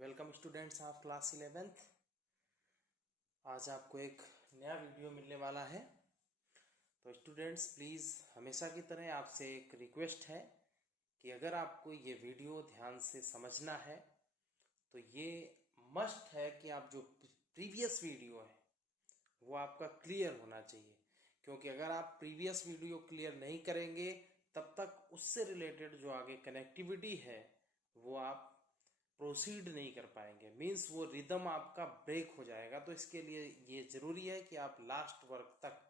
Welcome students of class 11th। आज आपको एक नया वीडियो मिलने वाला है। तो स्टूडेंट्स प्लीज़ हमेशा की तरह आपसे एक रिक्वेस्ट है कि अगर आपको ये वीडियो ध्यान से समझना है तो ये मस्ट है कि आप जो प्रीवियस वीडियो है वो आपका क्लियर होना चाहिए, क्योंकि अगर आप प्रीवियस वीडियो क्लियर नहीं करेंगे तब तक उससे रिलेटेड जो आगे कनेक्टिविटी है वो आप प्रोसीड नहीं कर पाएंगे। मीन्स वो रिदम आपका ब्रेक हो जाएगा। तो इसके लिए ये जरूरी है कि आप लास्ट वर्क तक,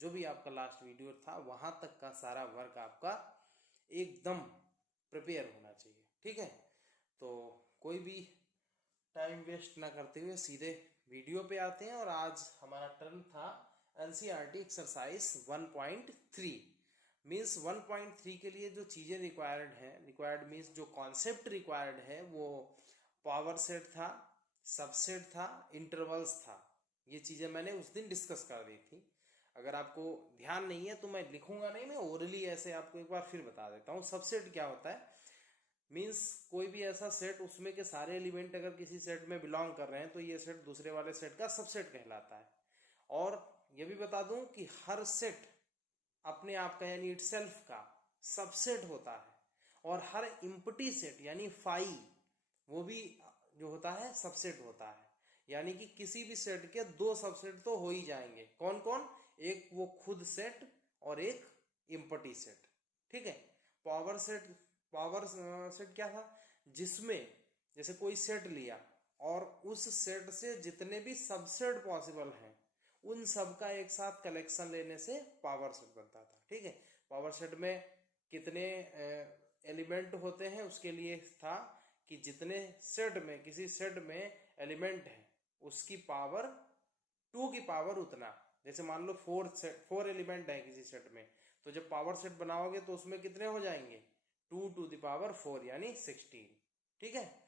जो भी आपका लास्ट वीडियो था वहां तक का सारा वर्क आपका एकदम प्रिपेयर होना चाहिए। ठीक है, तो कोई भी टाइम वेस्ट ना करते हुए सीधे वीडियो पे आते हैं। और आज हमारा टर्न था एनसीईआरटी एक्सरसाइज 1.3। मीन्स 1.3 के लिए जो चीजें रिक्वायर्ड हैं, रिक्वायर्ड मीन्स जो कॉन्सेप्ट रिक्वायर्ड है वो पावर सेट था, सबसेट था, इंटरवल्स था। ये चीजें मैंने उस दिन डिस्कस कर दी थी। अगर आपको ध्यान नहीं है तो मैं लिखूंगा नहीं, मैं ओरली ऐसे आपको एक बार फिर बता देता हूँ। सबसेट क्या होता है? मीन्स कोई भी ऐसा सेट उसमें के सारे एलिमेंट अगर किसी सेट में बिलोंग कर रहे हैं तो ये सेट दूसरे वाले सेट का सबसेट कहलाता है। और ये भी बता दूं कि हर सेट अपने आप का यानी इटसेल्फ का सबसेट होता है, और हर इम्पटी सेट यानी फाई वो भी जो होता है सबसेट होता है। यानी कि किसी भी सेट के दो सबसेट तो हो ही जाएंगे। कौन कौन? एक वो खुद सेट और एक इम्पटी सेट। ठीक है। पावर सेट क्या था? जिसमें जैसे कोई सेट लिया और उस सेट से जितने भी सबसेट पॉसिबल हैं उन सब का एक साथ कलेक्शन लेने से पावर सेट बनता था। ठीक है। पावर सेट में कितने एलिमेंट होते हैं उसके लिए था कि जितने सेट में, किसी सेट में एलिमेंट है उसकी पावर 2 की पावर उतना। जैसे मान लो 4 एलिमेंट है किसी सेट में, तो जब पावर सेट बनाओगे तो उसमें कितने हो जाएंगे? 2 टू द पावर 4 यानी 16। ठीक है।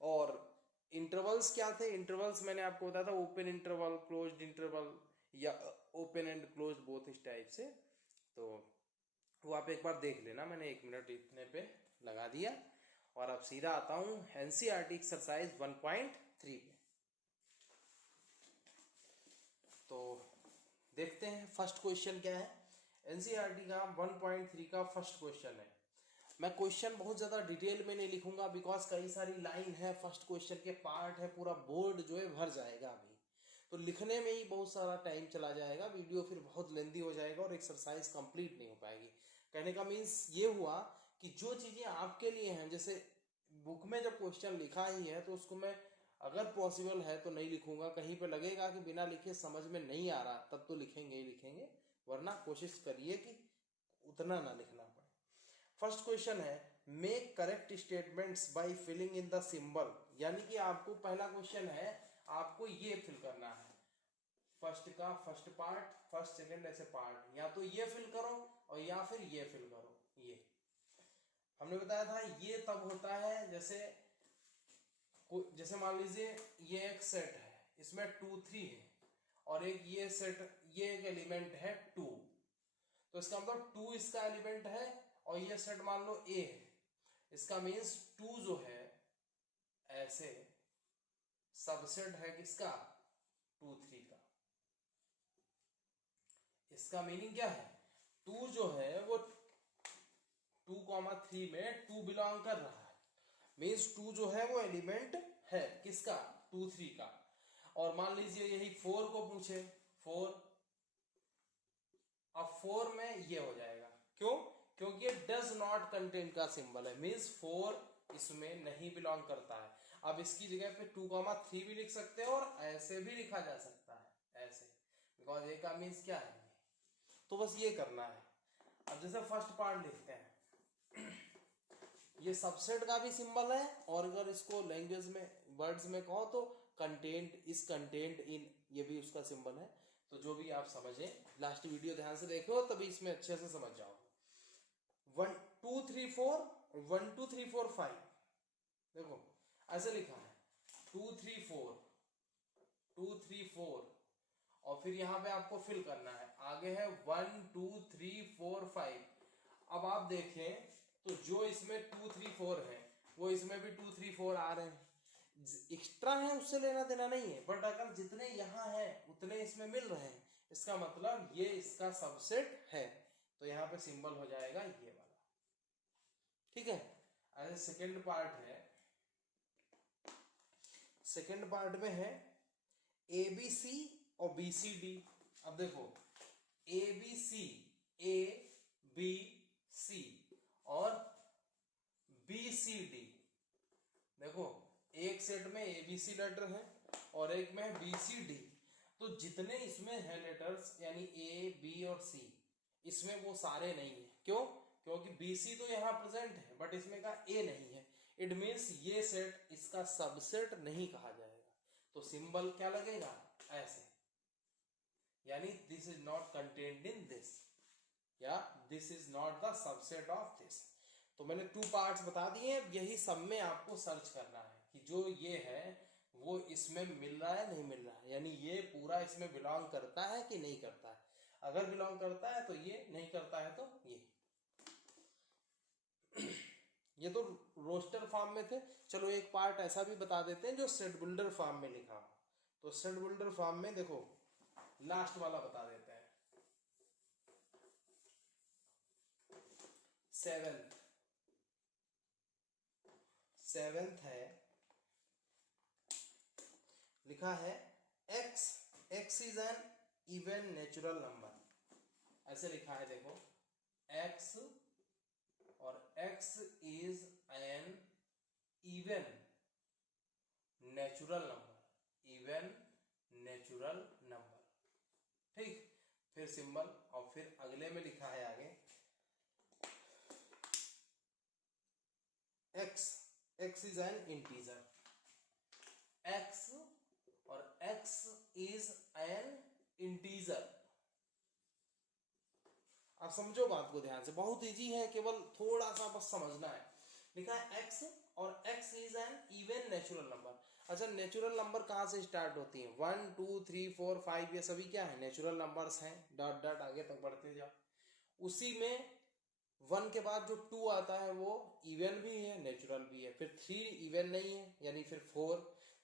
और इंटरवल्स क्या थे? इंटरवल्स मैंने आपको बताया था ओपन इंटरवल, क्लोज्ड इंटरवल, या ओपन एंड क्लोज्ड, बोथ इस टाइप से। तो वो आप एक बार देख लेना, मैंने 1 मिनट इतने पे लगा दिया। और अब सीधा आता हूं एनसीईआरटी एक्सरसाइज 1.3 पे। तो देखते हैं फर्स्ट क्वेश्चन क्या है। एनसीईआरटी का 1.3 का फर्स्ट क्वेश्चन है। मैं क्वेश्चन बहुत ज्यादा डिटेल में नहीं लिखूंगा बिकॉज कई सारी लाइन है, फर्स्ट क्वेश्चन के पार्ट है, पूरा बोर्ड जो है भर जाएगा अभी। तो लिखने में ही बहुत सारा टाइम चला जाएगा, वीडियो फिर बहुत लेंदी हो जाएगा और एक्सरसाइज कंप्लीट नहीं हो पाएगी। कहने का मीन्स ये हुआ कि जो चीजें आपके लिए हैं, जैसे बुक में जब क्वेश्चन लिखा ही है तो उसको मैं अगर पॉसिबल है तो नहीं लिखूंगा। कहीं पे लगेगा कि बिना लिखे समझ में नहीं आ रहा तब तो लिखेंगे ही लिखेंगे, वरना कोशिश करिए कि उतना ना लिखना पड़े। फर्स्ट क्वेश्चन है make correct statements by filling in the symbol. यानी कि आपको पहला क्वेश्चन है, आपको ये फिल करना है फर्स्ट का फर्स्ट पार्ट, फर्स्ट सेकंड ऐसे पार्ट, या तो ये फिल करो और या फिर ये फिल करो। ये हमने बताया था ये तब होता है जैसे मान लीजिए ये एक सेट है, इसमें 2 3 है, और एक ये सेट, ये एक एलिमेंट है 2, तो इसका मतलब 2 इसका एलिमेंट है और ये सेट मान लो ए है। इसका मीन्स 2 जो है ऐसे सबसेट है किसका? 2 3 का। इसका मीनिंग क्या है? 2 जो है वो 2,3 में 2 बिलोंग कर रहा है। मीन्स 2 जो है वो एलिमेंट है किसका? 2 3 का। और मान लीजिए यही 4 को पूछे, 4, अब 4 में ये हो जाएगा। क्यों? क्योंकि ये डज नॉट कंटेन का सिंबल है, मीन्स 4 इसमें नहीं बिलोंग करता है। अब इसकी जगह पे 2,3 भी लिख सकते हैं और ऐसे भी लिखा जा सकता है, ऐसे, बिकॉज ए का मीन्स क्या है? तो बस ये करना है। अब जैसे फर्स्ट पार्ट लिखते हैं, ये सबसेट का भी सिंबल है, और अगर इसको लैंग्वेज में वर्ड्स में कहो तो कंटेंट, इस कंटेंट इन, ये भी उसका सिंबल है। तो जो भी आप समझे, लास्ट वीडियो ध्यान से देखो तभी इसमें अच्छे से समझ जाओ। 1 2 3 4, 1 2 3 4 5, देखो ऐसे लिखा है 2 3 4, 2 3 4, और फिर यहां पे आपको फिल करना है। आगे है 1 2 3 4 5। अब आप देखें तो जो इसमें 2 3 4 है वो इसमें भी 2 3 4 आ रहे हैं। एक्स्ट्रा है उससे लेना देना नहीं है, बट अगर जितने यहाँ है उतने इसमें मिल रहे हैं, इसका मतलब ये इसका सबसेट है, तो यहाँ पे सिंबल हो जाएगा ये वाला। ठीक है। ऐसे सेकेंड पार्ट है, सेकेंड पार्ट में है ABC और BCD। अब देखो ABC, ABC और BCD, देखो एक सेट में ABC लेटर है और एक में BCD, तो जितने इसमें है लेटर्स यानी A, B और C, इसमें वो सारे नहीं है। क्यों? क्योंकि BC तो यहाँ प्रेजेंट है बट इसमें का A नहीं है। इट मीन्स ये सेट इसका सबसेट नहीं कहा जाएगा, तो सिंबल क्या लगेगा? ऐसे, यानी this is not contained in this, या this is not the subset of this. तो मैंने 2 पार्ट्स बता दिए, यही सब में आपको सर्च करना है कि जो ये है वो इसमें मिल रहा है नहीं मिल रहा है, यानी ये पूरा इसमें बिलोंग करता है कि नहीं करता है। अगर बिलोंग करता है तो ये, नहीं करता है तो ये। ये तो रोस्टर फॉर्म में थे। चलो एक पार्ट ऐसा भी बता देते हैं जो सेट बिल्डर फॉर्म में लिखा हो। तो सेट बिल्डर फॉर्म में देखो लास्ट वाला बता देते हैं, सेवेंथ है, लिखा है x is an even natural number, ऐसे लिखा है। देखो x और x is an even natural number, even natural number. ठीक, फिर सिंबल, और फिर अगले में लिखा है आगे x is an integer, x और x इज एन इंटीजर। आप समझो बात को ध्यान से, बहुत इजी है, केवल थोड़ा सा बस समझना है। लिखा है x और x is an even natural number. अच्छा, नेचुरल नंबर कहाँ से स्टार्ट होती हैं? 1 2 3 4 5, ये सभी क्या है? नेचुरल नंबर्स हैं। डॉट डॉट आगे तक बढ़ते जाओ। उसी में 1 के बाद जो 2 आता है वो इवन भी है, नेचुरल भी है। फिर 3 इवन नहीं है, यानी फिर 4,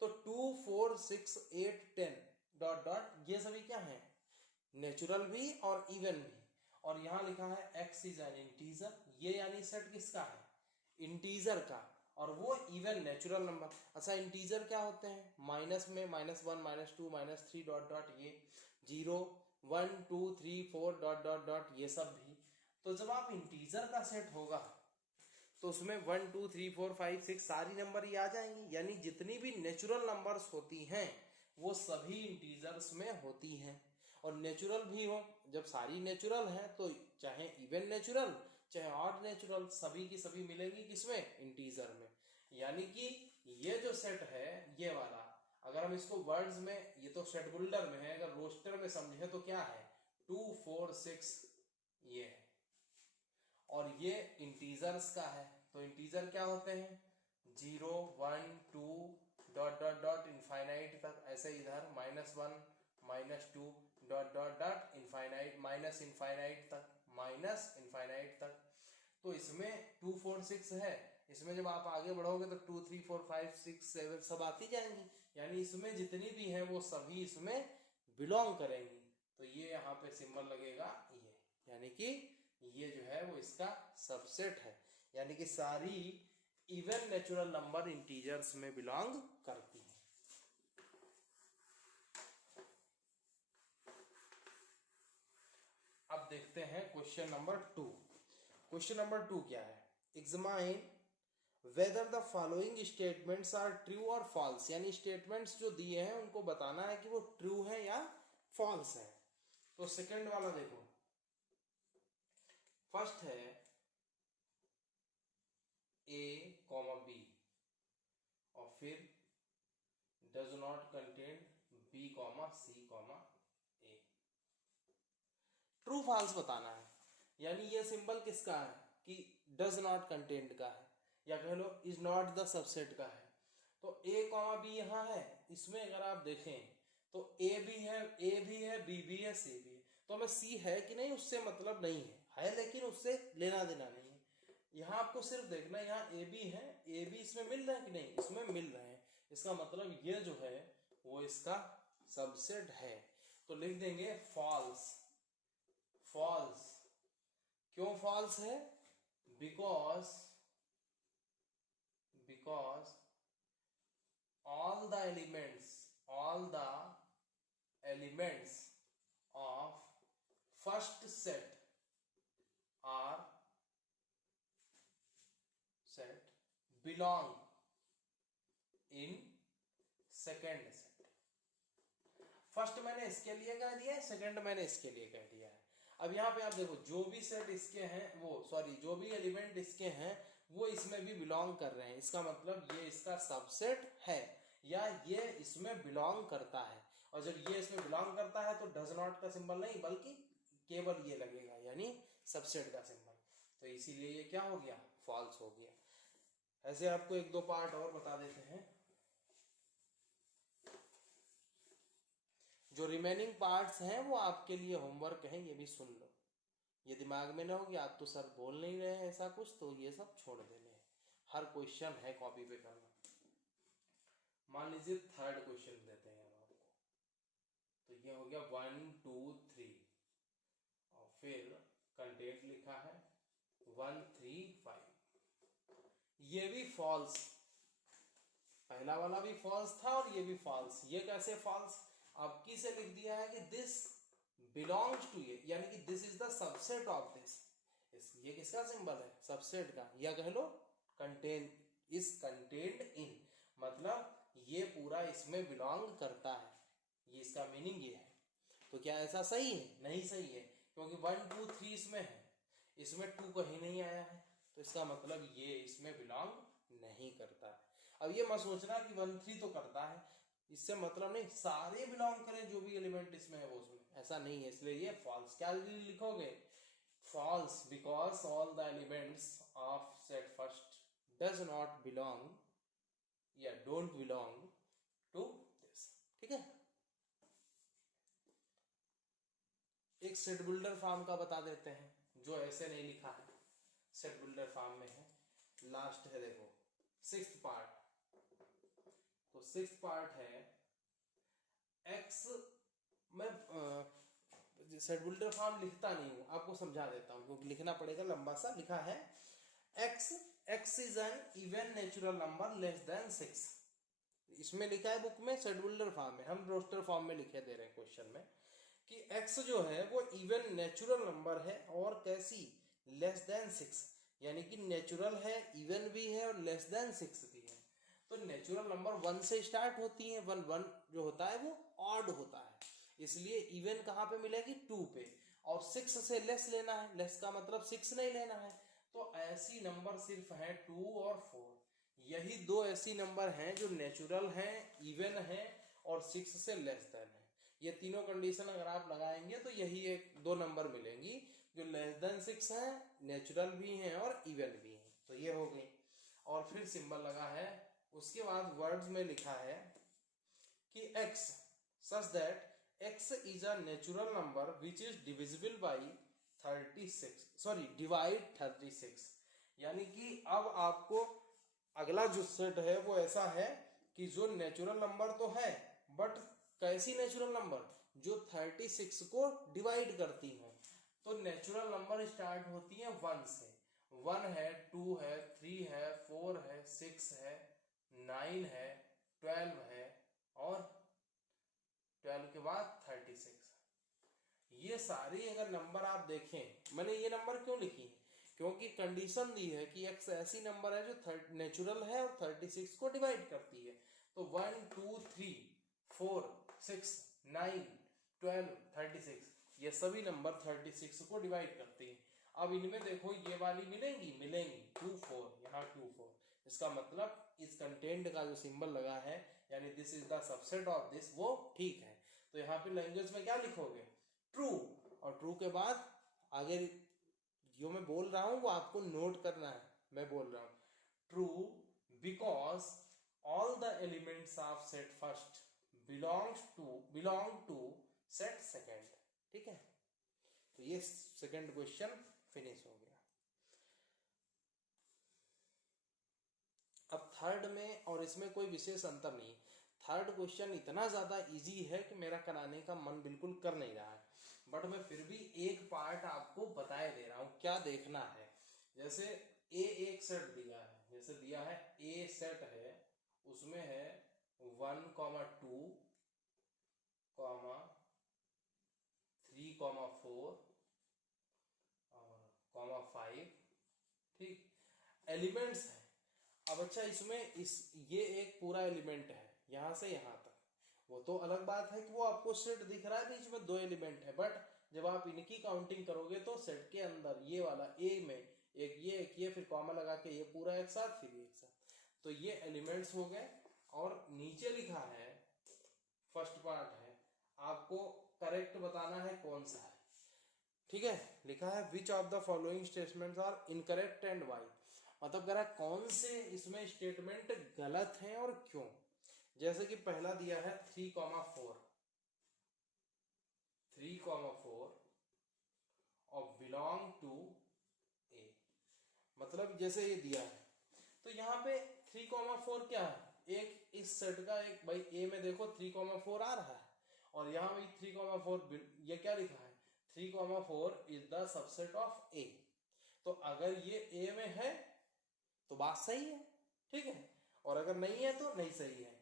तो 2 4 6 8 10 डॉट डॉट, ये सभी क्या है? नेचुरल भी और इवन भी। और यहाँ लिखा है x इज एन इंटीजर, ये यानी सेट किसका है? इंटीजर का, और वो इवन नेचुरल नंबर। अच्छा, इंटीजर क्या होते हैं? माइनस में -1 -2 -3 डॉट डॉट, ये 0 1 2 3 4 डॉट डॉट डॉट, ये सब भी। तो जब आप इंटीजर का सेट होगा तो उसमें 1 2 3 4 5 6 सारी नंबर ही आ जाएंगी, यानी जितनी भी नेचुरल नंबर्स होती हैं वो सभी इंटीजर्स में होती हैं। और नेचुरल भी हो, जब सारी नेचुरल है तो चाहे इवन नेचुरल चाहे ऑड नेचुरल, सभी की सभी मिलेंगी किसमें? इंटीजर में। यानी कि ये जो सेट है ये वाला, अगर हम इसको वर्ड्स में, ये तो सेट बिल्डर में है, अगर रोस्टर में समझे तो क्या है? 2 4 6 ये है, और ये इंटीजर्स का है। तो इंटीजर क्या होते हैं? 0 1 2 डॉट डॉट डॉट इनफाइनाइट तक, ऐसे इधर -1 -2 dot dot dot infinite, minus infinite तक, माइनस इनफाइनाइट तक। तो इसमें 2 4 6 है, इसमें जब आप आगे बढ़ोगे तो 2 3 4 5 6 7 सब आती जाएंगी, यानी इसमें जितनी भी है वो सभी इसमें बिलोंग करेंगी। तो ये यहाँ पे सिंबल लगेगा ये, यानी कि ये जो है वो इसका सबसेट है, यानी कि सारी इवन नेचुरल नंबर इंटीजर्स में बिलोंग करती है। अब देखते हैं क्वेश्चन नंबर 2। क्वेश्चन नंबर 2 क्या है? Examine whether the following statements are true और फॉल्स, यानी स्टेटमेंट्स जो दिए हैं उनको बताना है कि वो ट्रू है या फॉल्स है। तो सेकंड वाला देखो, फर्स्ट है A, B और फिर does not contain B, C, A। True false बताना है, यानी ये सिंबल किसका है? कि डज नॉट कंटेंट का है, या कह लो इज नॉट द सबसेट का है। तो A, B यहाँ है, इसमें अगर आप देखें तो A भी है, B भी है, C भी है। तो हमें C है कि नहीं उससे मतलब नहीं है, लेकिन उससे लेना देना नहीं है। यहाँ आपको सिर्फ देखना है, यहाँ A B है, A B इसमें मिल रहा है कि नहीं? इसमें मिल रहे हैं। इसका मतलब ये जो है वो इसका सबसेट है। तो लिख देंगे फॉल्स। फॉल्स क्यों फॉल्स है? Because all the elements of first set belong in second set। First मैंने इसके लिए कह दिया है, सेकंड मैंने इसके लिए कह दिया है। अब यहाँ पे आप देखो जो भी सेट इसके हैं जो भी एलिमेंट इसके हैं वो इसमें भी बिलोंग कर रहे हैं। इसका मतलब ये इसका सबसेट है या ये इसमें बिलोंग करता है। और जब ये इसमें बिलोंग करता है तो डज नॉट का सिंबल नहीं बल्कि केवल ये लगेगा, यानी सबसेट का सिंबल। तो इसीलिए ये क्या हो गया? फॉल्स हो गया। ऐसे आपको एक दो पार्ट और बता देते हैं। जो रिमेनिंग पार्ट्स हैं वो आपके लिए होमवर्क है, ये भी सुन लो। ये दिमाग में ना हो कि आप तो सर बोल नहीं रहे हैं ऐसा कुछ, तो ये सब छोड़ देने हैं। हर क्वेश्चन है कॉपी पे करना। मान लीजिए थर्ड क्वेश्चन देते हैं हम आपको, तो ये हो गया 1 2 3 और फिर कंटेंट लिखा है 1 3 5। ये भी फॉल्स, पहला वाला भी फॉल्स था और ये भी फॉल्स। ये कैसे फॉल्स? आपकी से लिख दिया है कि दिस बिलोंग्स टू ये, यानी कि this is the subset of this. ये किसका सिंबल है? सबसेट का, या कह लो कंटेन इज कंटेन्ड इन, मतलब ये पूरा इसमें बिलोंग करता है। ये इसका मीनिंग ये है। तो क्या ऐसा सही है? नहीं सही है, क्योंकि 1 2 3 इसमें है, इसमें 2 कहीं नहीं आया है। तो इसका मतलब ये इसमें बिलोंग नहीं करता है। अब ये मत सोचना कि 1 3 तो करता है, इससे मतलब नहीं सारे बिलोंग करें जो भी एलिमेंट इसमें है वो उसमें, ऐसा नहीं है। इसलिए ये फॉल्स। क्या लिखोगे? False because all the elements of set first does not belong या डोंट बिलोंग टू दिस। ठीक है। एक सेट बिल्डर फॉर्म का बता देते हैं जो ऐसे नहीं लिखा है, सेट बिल्डर फॉर्म में है। लास्ट है देखो 6th पार्ट। तो 6th पार्ट है एक्स। मैं सेट बिल्डर फॉर्म लिखता नहीं हूं, आपको समझा देता हूं क्योंकि लिखना पड़ेगा, लंबा सा लिखा है। X is an even natural number less than 6। इसमें लिखा है बुक में, सेट बिल्डर फॉर्म में, हम रोस्टर फॉर्म में लिखे दे रहे हैं क्वेश्चन में कि एक्स जो है वो इवन नेचुरल नंबर है और कैसी? लेस देन 6, यानी कि नेचुरल है, इवन भी है और लेस देन 6 भी है। तो नेचुरल नंबर 1 से स्टार्ट होती है, 1 1 जो होता है वो ऑड होता है, इसलिए इवन कहाँ पे मिलेगी? 2 पे। और 6 से लेस लेना है, लेस का मतलब 6 नहीं लेना है। तो ऐसी नंबर सिर्फ है 2 और 4। यही दो ऐसी नंबर हैं जो नेचुरल हैं, इवन है और 6 से लेस देन है। ये तीनों कंडीशन अगर आप लगाएंगे तो यही एक दो नंबर मिलेंगी जो लेस देन 6 है, नेचुरल भी हैं और इवन भी हैं। तो ये हो गई। और फिर सिंबल लगा है, उसके बाद वर्ड्स में लिखा है कि x such that x is a natural number which is divisible by 36, sorry divide 36। यानी कि अब आपको अगला जो सेट है वो ऐसा है कि जो नेचुरल नंबर तो है, बट कैसी नेचुरल नंबर? जो 36 को डिवाइड करती हैं। तो नेचुरल नंबर स्टार्ट होती है 1 से। 1 है, 2 है, 3 है, 4 है, 6 है, 9 है, 12 है और 12 के बाद 36। ये सारी अगर नंबर आप देखें, मैंने ये नंबर क्यों लिखी है? क्योंकि कंडीशन दी है कि x ऐसी नंबर है जो नेचुरल है और 36 को डिवाइड करती है। तो 1 2 3 4 6 9 12 36 ये सभी नंबर 36 को डिवाइड करती हैं। अब इनमें देखो ये वाली मिलेंगी 2 4, यहाँ 2 4। इसका मतलब इस कंटेंट का जो सिंबल लगा है, यानी this is the subset of this, वो ठीक है। तो यहाँ पे लैंग्वेज में क्या लिखोगे? ट्रू। और ट्रू के बाद आगे जो मैं बोल रहा हूं वो आपको नोट करना है। मैं बोल रहा हूं true because all the elements of set first belong to set second. ठीक है। तो ये सेकेंड क्वेश्चन फिनिश हो गया। अब थर्ड में और इसमें कोई विशेष अंतर नहीं। थर्ड क्वेश्चन इतना ज़्यादा इजी है कि मेरा कराने का मन बिल्कुल कर नहीं रहा है, बट मैं फिर भी एक पार्ट आपको बताए दे रहा हूँ क्या देखना है। जैसे एक सेट दिया है, जैसे दिया है ए सेट है, उसमें है 1, 2, 3, 4 और 5, ठीक, एलिमेंट्स है। अब अच्छा इसमें ये एक पूरा एलिमेंट है यहां से यहां तक, वो तो अलग बात है कि वो आपको सेट दिख रहा है, बीच में 2 एलिमेंट है, बट जब आप इनकी काउंटिंग करोगे तो सेट के अंदर ये वाला ए में एक ये फिर कॉमा लगा के ये पूरा एक साथ, फिर एक साथ, तो ये एलिमेंट्स हो गए। और नीचे लिखा है, फर्स्ट पार्ट है, आपको करेक्ट बताना है कौन सा है, ठीक है। लिखा है which of the following statements are incorrect and why, मतलब कह रहा है कौन से इसमें स्टेटमेंट गलत हैं और क्यों। जैसे कि पहला दिया है 3, 4 और बिलोंग टू ए, मतलब जैसे ये दिया है तो यहाँ पे 3, 4 क्या है, एक इस सेट का एक, भाई ए में देखो 3, 4 आ रहा है, और यहाँ भी 3, 4 ये क्या लिखा है, 3, 4 इज द सबसेट ऑफ ए। तो अगर ये ए में है तो बात सही है, ठीक है, और अगर नहीं है तो नहीं सही है।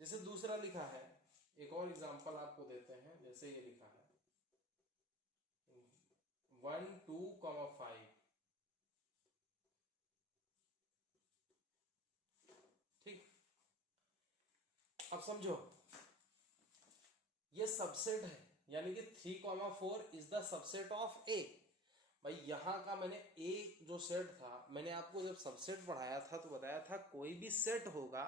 जैसे दूसरा लिखा है, एक और एग्जांपल आपको देते हैं, जैसे ये लिखा है 1, 2, 5, ठीक। अब समझो ये सबसेट है, यानी कि 3, 4 इज द सबसेट ऑफ ए। भाई यहाँ का मैंने ए जो सेट था, मैंने आपको जब सबसेट पढ़ाया था तो बताया था कोई भी सेट होगा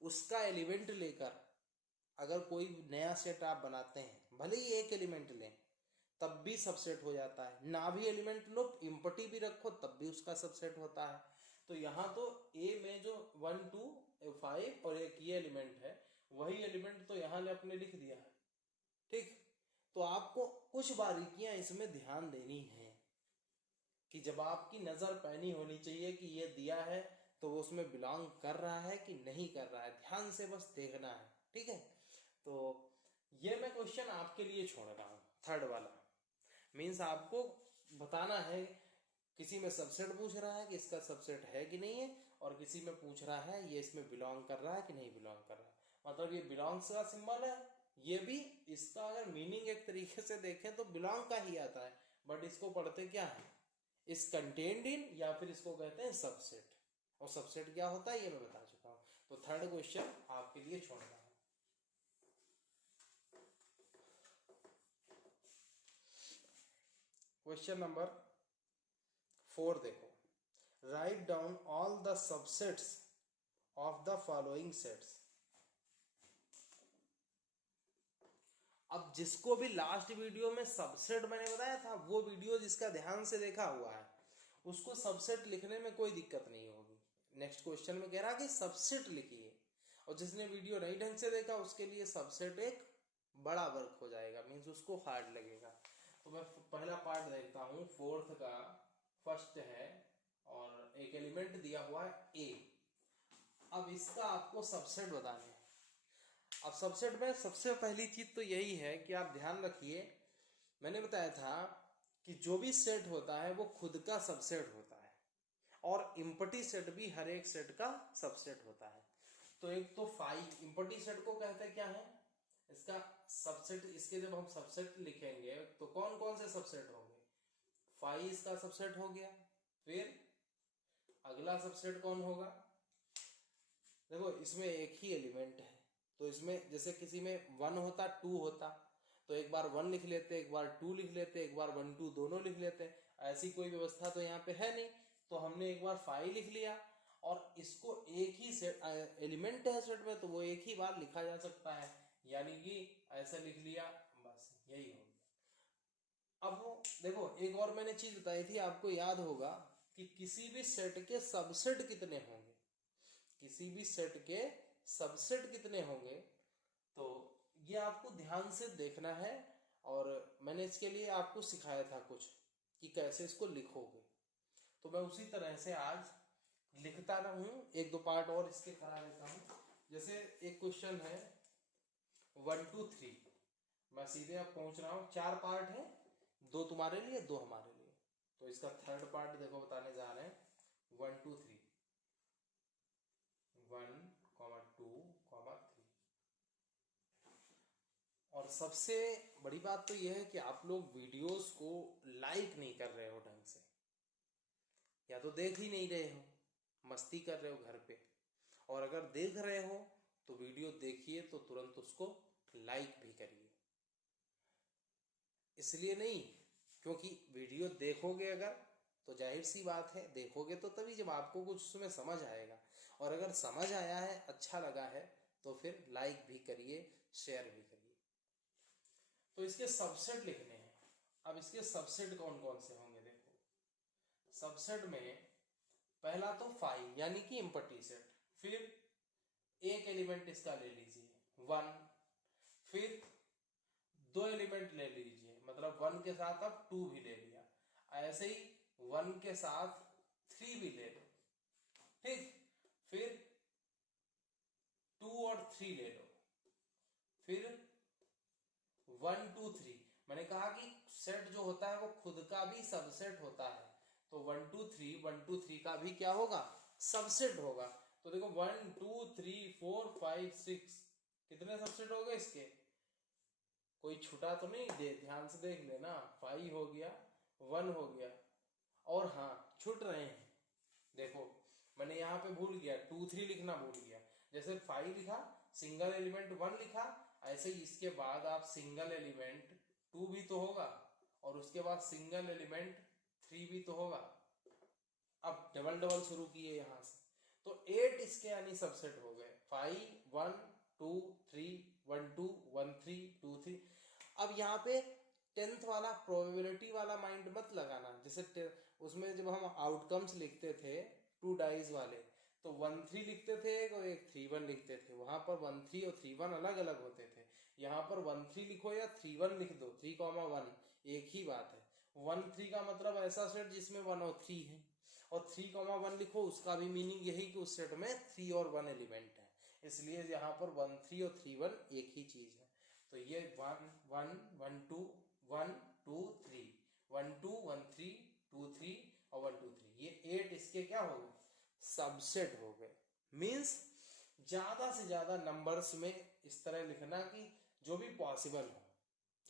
उसका एलिमेंट लेकर अगर कोई नया सेट आप बनाते हैं, भले ही एक एलिमेंट लें तब भी सबसेट हो जाता है, ना भी एलिमेंट लो इम्पटी भी रखो तब भी उसका सबसेट होता है। तो यहाँ तो ए में जो 1, 2, 5 और एक ये एलिमेंट है, वही एलिमेंट तो यहाँ ने अपने लिख दिया है, ठीक। तो आपको कुछ बारीकियां इसमें ध्यान देनी है कि जब आपकी नजर पैनी होनी चाहिए कि ये दिया है तो वो उसमें बिलोंग कर रहा है कि नहीं कर रहा है, ध्यान से बस देखना है, ठीक है। तो ये मैं क्वेश्चन आपके लिए छोड़ रहा हूँ, थर्ड वाला मीन्स आपको बताना है, किसी में सबसेट पूछ रहा है कि इसका सबसेट है कि नहीं है, और किसी में पूछ रहा है ये इसमें बिलोंग कर रहा है कि नहीं बिलोंग कर रहा है, मतलब ये बिलोंग्स का सिंबल है, ये भी इसका अगर मीनिंग एक तरीके से देखें तो बिलोंग का ही आता है, बट इसको पढ़ते क्या है, इस कंटेन्ड इन, या फिर इसको कहते हैं सबसेट, और सबसेट क्या होता है ये मैं बता चुका हूं। तो थर्ड क्वेश्चन आपके लिए छोड़ रहा हूं। क्वेश्चन नंबर 4 देखो, write down all the subsets of the following sets. अब जिसको भी लास्ट वीडियो में सबसेट मैंने बताया था, वो वीडियो जिसका ध्यान से देखा हुआ है उसको सबसेट लिखने में कोई दिक्कत नहीं होगी। नेक्स्ट क्वेश्चन में कह रहा कि सबसेट लिखिए, और जिसने वीडियो नहीं ढंग से देखा उसके लिए सबसेट एक बड़ा वर्क हो जाएगा, मीन्स उसको हार्ड लगेगा। तो मैं पहला पार्ट देखता हूँ, फोर्थ का फर्स्ट है और एक एलिमेंट दिया हुआ है ए। अब इसका आपको सबसेट बताना है। अब सबसेट में सबसे पहली चीज तो यही है कि आप ध्यान रखिए, मैंने बताया था कि जो भी सेट होता है वो खुद का सबसेट होता है, और इम्पटी सेट भी हर एक सेट का सबसेट होता है। तो एक तो फाइव इम्पटी सेट को कहते हैं क्या है, इसका सबसेट, इसके जब हम सबसेट लिखेंगे तो कौन कौन से सबसेट होंगे, 5 इसका सबसेट हो गया, फिर अगला सबसेट कौन होगा, देखो इसमें एक ही एलिमेंट है तो इसमें जैसे किसी में 1 होता 2 होता तो एक बार 1 लिख लेते, एक बार 2 लिख लेते, एक बार 1, 2 दोनों लिख लेते, ऐसी कोई व्यवस्था तो यहाँ पे है नहीं, तो हमने एक बार 5 लिख लिया, और इसको एक ही सेट एलिमेंट है सेट में तो वो एक ही बार लिखा जा सकता है, यानी कि ऐसे लिख लिया, बस यही हो गया। अब वो देखो एक और मैंने चीज बताई थी, आपको याद होगा कि किसी भी सेट के सबसेट कितने होंगे, किसी भी सेट के सबसेट कितने होंगे, तो ये आपको ध्यान से देखना है। और मैंने इसके लिए आपको सिखाया था कुछ कि कैसे इसको लिखोगे, तो मैं उसी तरह से आज लिखता ना हूँ, एक दो पार्ट और इसके करा लेता हूँ। जैसे एक क्वेश्चन है 1 2 3, मैं सीधे अब पहुंच रहा हूँ। 4 पार्ट है, 2 तुम्हारे लिए 2 हमारे लिए। तो इसका थर्ड पार्ट देखो बताने जा रहे हैं 1 2 3, 1, 2, 3। और सबसे बड़ी बात तो यह है कि आप लोग वीडियोस को लाइक नहीं कर रहे हो ढंग से, या तो देख ही नहीं रहे हो, मस्ती कर रहे हो घर पे। और अगर देख रहे हो तो वीडियो देखिए तो तुरंत उसको लाइक भी करिए। इसलिए नहीं, क्योंकि वीडियो देखोगे अगर तो जाहिर सी बात है, देखोगे तो तभी जब आपको कुछ उसमें समझ आएगा। और अगर समझ आया है, अच्छा लगा है, तो फिर लाइक भी करिए, शेयर भी करिए। तो इसके सबसेट लिखने हैं। अब इसके सबसेट कौन कौन से होंगे देखो। सबसेट में पहला तो 5 यानी कि इम्पटी सेट, फिर एक एलिमेंट इसका ले लीजिए 1, फिर 2 एलिमेंट ले लीजिए, मतलब 1 के साथ अब 2 भी ले लिया, ऐसे ही 1 के साथ 3 भी ले लो, ठीक। फिर 2 और 3 ले लो, फिर 1 2 3। मैंने कहा कि सेट जो होता है वो खुद का भी सबसेट होता है, तो 1 2 3 का भी क्या होगा, सबसेट होगा। तो देखो 1 2 3 4 5 6, कितने सबसेट हो गए इसके, कोई छुटा तो नहीं, ध्यान से देख लेना। 5 हो गया, 1 हो गया, और हाँ छूट रहे हैं। देखो मैंने यहाँ पे भूल गया 2 3 लिखना भूल गया। जैसे 5 लिखा, सिंगल एलिमेंट 1 लिखा, ऐसे ही इसके बाद आप सिंगल एलिमेंट 2 भी तो होगा, और उसके बाद सिंगल एलिमेंट 3 भी तो होगा। अब डबल डबल शुरू किए यहाँ से, तो 8 इसके यानी सबसेट हो गए। 5 1 2 3 1 2 1 3 2 3। अब यहाँ पे 10th वाला प्रोबेबिलिटी वाला माइंड मत लगाना। जैसे उसमें जब हम आउटकम्स लिखते थे 2 डाइज वाले, तो 1 3 लिखते थे और एक 3 1 लिखते थे। वहां पर 1 3 और 3 1 अलग अलग होते थे। यहाँ पर 1 3 लिखो या 3 1 लिख दो, 3, 1 एक ही बात है। 1 3 का मतलब ऐसा सेट जिसमें 1 और 3 है, और 3, 1 लिखो, उसका भी मीनिंग यही कि उस सेट में 3 और 1 एलिमेंट है। इसलिए यहाँ पर 1 3 और 3 1 एक ही चीज है। तो ये 1 1 1 2 1 2 3 1 2 1 3 2 3 और 1 2 3, ये 8 इसके क्या हो गए, सबसेट हो गए। मींस ज्यादा से ज्यादा नंबर्स में इस तरह लिखना कि जो भी पॉसिबल हो,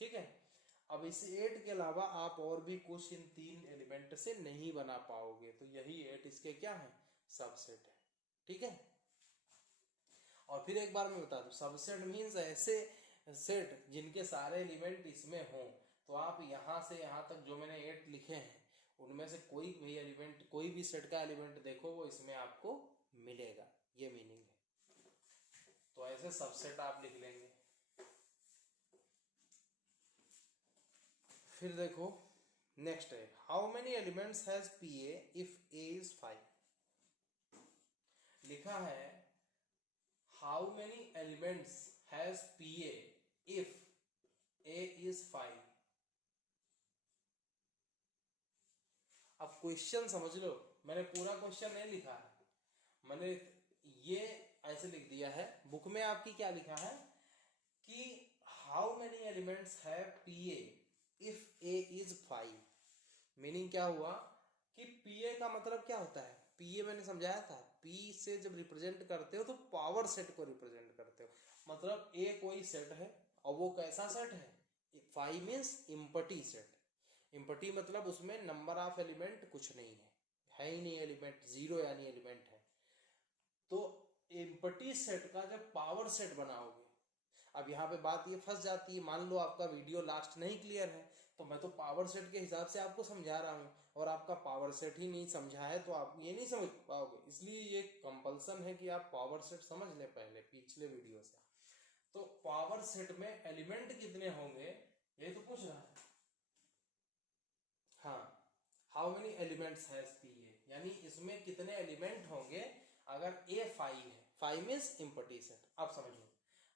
ठीक है। अब इस 8 के अलावा आप और भी कुछ इन 3 एलिमेंट से नहीं बना पाओगे, तो यही 8 इसके क्या है, सबसेट है, ठीक है। और फिर एक बार मैं बता दूं, सबसेट मीन्स ऐसे सेट जिनके सारे एलिमेंट इसमें हों। तो आप यहां से यहां तक जो मैंने 8 लिखे हैं, उनमें से कोई भी एलिमेंट, कोई भी सेट का एलिमेंट देखो वो इसमें आपको मिलेगा, ये मीनिंग है। तो ऐसे सबसेट आप लिख लेंगे। फिर देखो नेक्स्ट है, how many elements has P A if A is 5। लिखा है how many elements has P A if A is 5। अब क्वेश्चन समझ लो, मैंने पूरा क्वेश्चन नहीं लिखा है, मैंने ये ऐसे लिख दिया है। बुक में आपकी क्या लिखा है कि how many elements have P A if A is 5। Meaning क्या हुआ कि पी ए का मतलब क्या होता है, पी ए मैंने समझाया था, पी से जब रिप्रेजेंट करते हो तो पावर सेट को रिप्रेजेंट करते हो। मतलब ए कोई सेट है, और वो कैसा सेट है, 5 मीन्स इम्पटी सेट। इम्पटी मतलब उसमें नंबर ऑफ एलिमेंट कुछ नहीं है ही नहीं, एलिमेंट 0 यानी एलिमेंट है। तो एम्प्टी सेट का जब पावर सेट बनाओगे, अब यहाँ पे बात ये फंस जाती है, मान लो आपका वीडियो लास्ट नहीं क्लियर है, तो मैं तो पावर सेट के हिसाब से आपको समझा रहा हूँ, और आपका पावर सेट ही नहीं समझा है तो आप ये नहीं समझ पाओगे। इसलिए ये कंपल्सन है कि आप पावर सेट समझ लें पहले पिछले वीडियो से। तो पावर सेट में एलिमेंट कितने होंगे ये तो पूछ रहा है। हाँ, how many elements has P A, यानी इसमें कितने एलिमेंट होंगे अगर ए 5 है। 5 मीन्स इम्पटी सेट। अब समझो,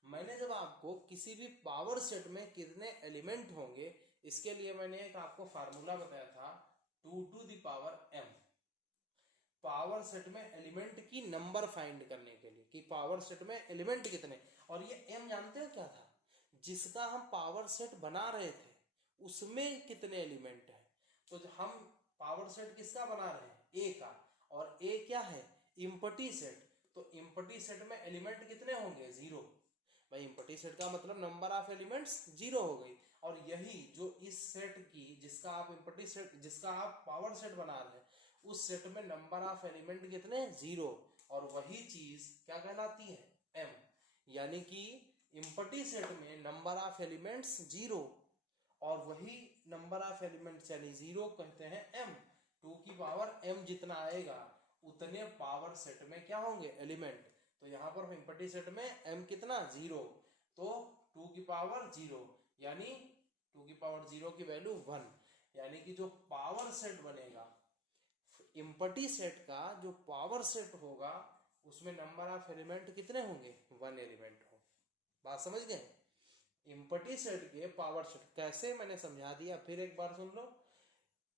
मैंने जब आपको किसी भी पावर सेट में कितने एलिमेंट होंगे, इसके लिए मैंने एक आपको फार्मूला बताया था 2 to the power m। Power set में एलिमेंट की नंबर फाइंड करने के लिए कि पावर सेट में एलिमेंट कितने, और ये m जानते हो क्या था, जिसका हम पावर सेट बना रहे थे उसमें कितने एलिमेंट है। तो हम पावर सेट किसका बना रहे हैं, a का, और a क्या है, इम्पटी सेट। तो इम्पटी सेट में एलिमेंट कितने होंगे, 0। भाई इम्पटी सेट का मतलब नंबर ऑफ एलिमेंट्स 0 हो गई। और यही जो इस सेट की जिसका आप इम्पटी सेट, जिसका आप पावर सेट बना रहे हैं, उस सेट में नंबर ऑफ एलिमेंट कितने, 0, और वही चीज क्या कहलाती है, m। यानी कि इम्पटी सेट में नंबर ऑफ एलिमेंट्स 0 और वही नंबर ऑफ एलिमेंट्स यानी 0 कहते हैं m। 2 की पावर m जितना आएगा उतने पावर सेट में क्या होंगे, एलिमेंट। तो यहाँ पर इम्पटी सेट में m कितना, 0, तो 2 की पावर 0, यानी 2 की पावर 0 की वैल्यू 1। यानी कि जो पावर सेट बनेगा, इम्पटी सेट का जो पावर सेट होगा उसमें नंबर ऑफ एलिमेंट कितने होंगे, 1 एलिमेंट हो। बात समझ गए। इम्पटी सेट के पावर सेट कैसे मैंने समझा दिया, फिर एक बार सुन लो।